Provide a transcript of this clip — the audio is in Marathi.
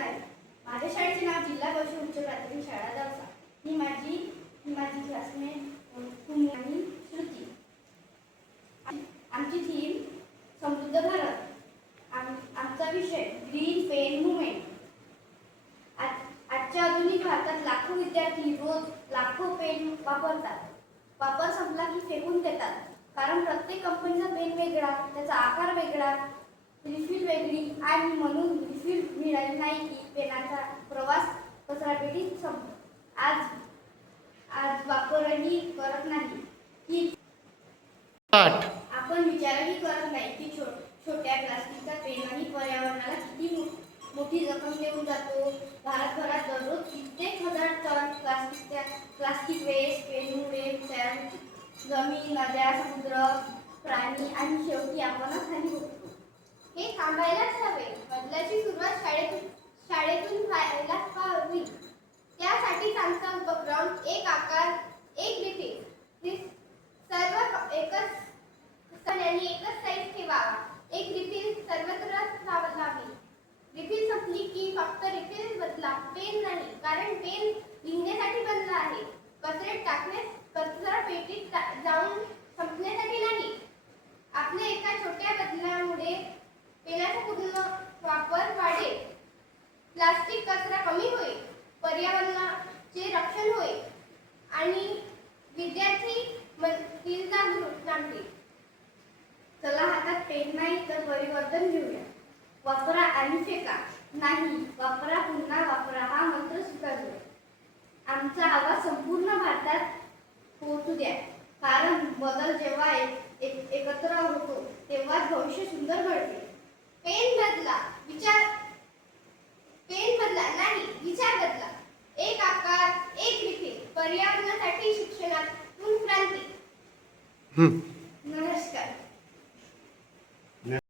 आहे. माझ्या शाळेचे नाव जिल्हा परिषद उच्च प्राथमिक शाळा दौसा. ही माझी क्लासमेट आणि श्रुती. आमची थीम समृद्ध भारत. आमचा विषय ग्रीन पेन मुवमेंट. आजच्या आधुनिक भारतात लाखो विद्यार्थी रोज लाखो पेन वापरतात. वापर संपला की फेकून देतात, कारण प्रत्येक कंपनीचा पेन वेगळा, त्याचा आकार वेगळा, रिफिल वेगळी आणि म्हणून रिफिल मिळाली नाही की पेनाचा प्रवास कचरापेटीत संपतो. आज वापरही करत नाही की आपण विचारही करत नाही की छोट्या प्लास्टिकचा पेनही पर्यावरणाला किती मोठी जखम देऊन जातो. भारतभरात दररोज कित्येक हजार टन प्लास्टिक वेस्ट पेनमुळे तयार होते. जमीन, नद्या, समुद्र, प्राणी आणि शेवटी आपणच हानी होतो. हे थांबायलाच हवे. बदलाची सुरुवात शाळेतून व्हायलाच हवी. त्यासाठी आमचा उपक्रम एक आकार एक रिफिल. सर्व एकच साईज ठेवावा. एक रिफिल सर्वत्र लावावी. रिफिल संपली की फक्त रिफिल बदला, पेन नाही, कारण पेन लिहिण्यासाठी बनला आहे, कचऱ्यात कचरा पेटीत जाऊन संपण्यासाठी नाही. आपल्या एका छोट्या बदलामुळे पेनाचा पूर्ण वापर वाढेल, प्लास्टिक कचरा कमी होईल, पर्यावरणाचे रक्षण होईल आणि विद्यार्थी जाणतील. चला, हातात पेन नाही तर परिवर्तन घेऊया. वापरा आणि फेका नाही, वापरा पुन्हा वापरा हा मंत्र स्वीकारूया. आमचा आवाज संपूर्ण भारतात पोहोचू द्या, कारण बदल जेव्हा एकत्र होतो तेव्हाच भविष्य सुंदर घडते. पेन बदला नाही, विचार बदला. एक आकार एक रिफिल. पर्यावरणासाठी शिक्षणातून क्रांती.